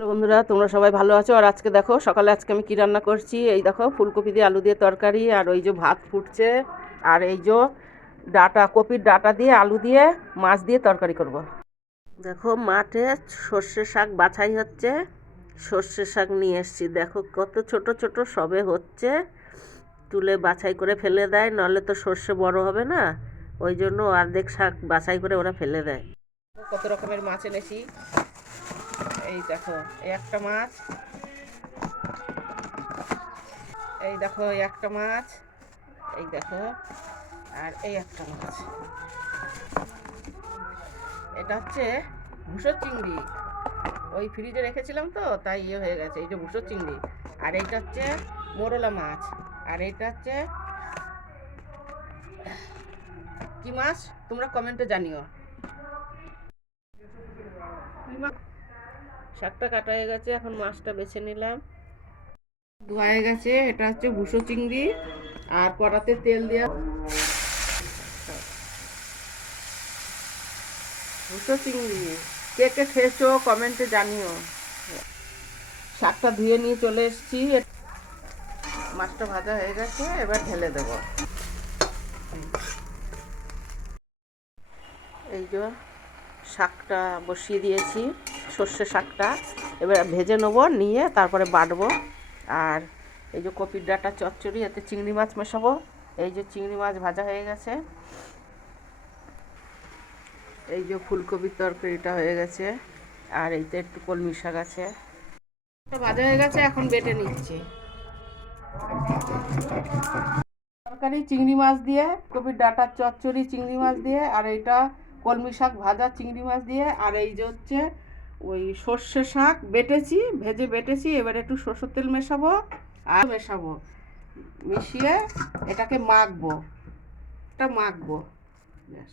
Hello বন্ধুরা, তোমরা সবাই ভালো আছো? আর আজকে দেখো সকালে আজকে আমি কি রান্না করছি। এই দেখো ফুলকপি দিয়ে আলু দিয়ে তরকারি, আর ওই যে ভাত ফুটছে, আর এই যে ডাটা, কপির ডাটা দিয়ে আলু দিয়ে মাছ দিয়ে তরকারি করব। দেখো মাঠে সর্ষে শাক বাছাই হচ্ছে। সর্ষে শাক নিয়ে এসছি, দেখো কত ছোট ছোট সবে হচ্ছে। তুলে বাছাই করে ফেলে দেয়, নলে তো সর্ষে বড় হবে না, ওই জন্য অর্ধেক শাক বাছাই করে ওরা ফেলে দেয়। কত রকমের মাছ এনেছি। এই দেখো এই একটা মাছ, এই দেখো এই একটা মাছ, এই দেখো, আর এই একটা মাছ। এটা হচ্ছে ভুসো চিংড়ি, ওই ফ্রিজে রেখেছিলাম তো তাই ইয়ে হয়ে গেছে। এই যে ভুসো চিংড়ি, আর এইটা হচ্ছে মোরলা মাছ, আর এইটা হচ্ছে কি মাছ তোমরা কমেন্টে জানিও। শাকটা কাটা হয়ে গেছে, এখন মাছটা বেছে নিলাম। ধোয়া হয়ে গেছে। এটা হচ্ছে ভুসো চিংড়ি, আর কড়াতে তেল দেওয়া। ভুসো চিংড়ি কে কে খেয়েছো কমেন্টে জানিও। শাকটা ধুয়ে নিয়ে চলে এসেছি। মাছটা ভাজা হয়ে গেছে, এবার ঢেলে দেব। এই যে শাকটা বসিয়ে দিয়েছি, সর্ষে শাকটা এবার ভেজে নেবো, নিয়ে তারপরে বাটবো। আর এই যে কপির ডাঁটা চচ্চড়ি, এতে চিংড়ি মাছ মেশাবো। এই যে চিংড়ি মাছ ভাজা হয়ে গেছে। এই যে ফুলকপির তরকারিটা হয়ে গেছে, আর এইতে একটু কলমি শাক আছে। ভাজা হয়ে গেছে, এখন বেটে নিচ্ছি। তরকারি চিংড়ি মাছ দিয়ে, কপির ডাঁটার চচ্চড়ি চিংড়ি মাছ দিয়ে, আর এইটা কলমি শাক ভাজা চিংড়ি মাছ দিয়ে, আর এই যে হচ্ছে ওই সর্ষে শাক বেটেছি, ভেজে বেটেছি। এবার একটু সরষের তেল মেশাবো, আর মেশাবো, মিশিয়ে এটাকে মাখবো। এটা মাখবো, ব্যাস।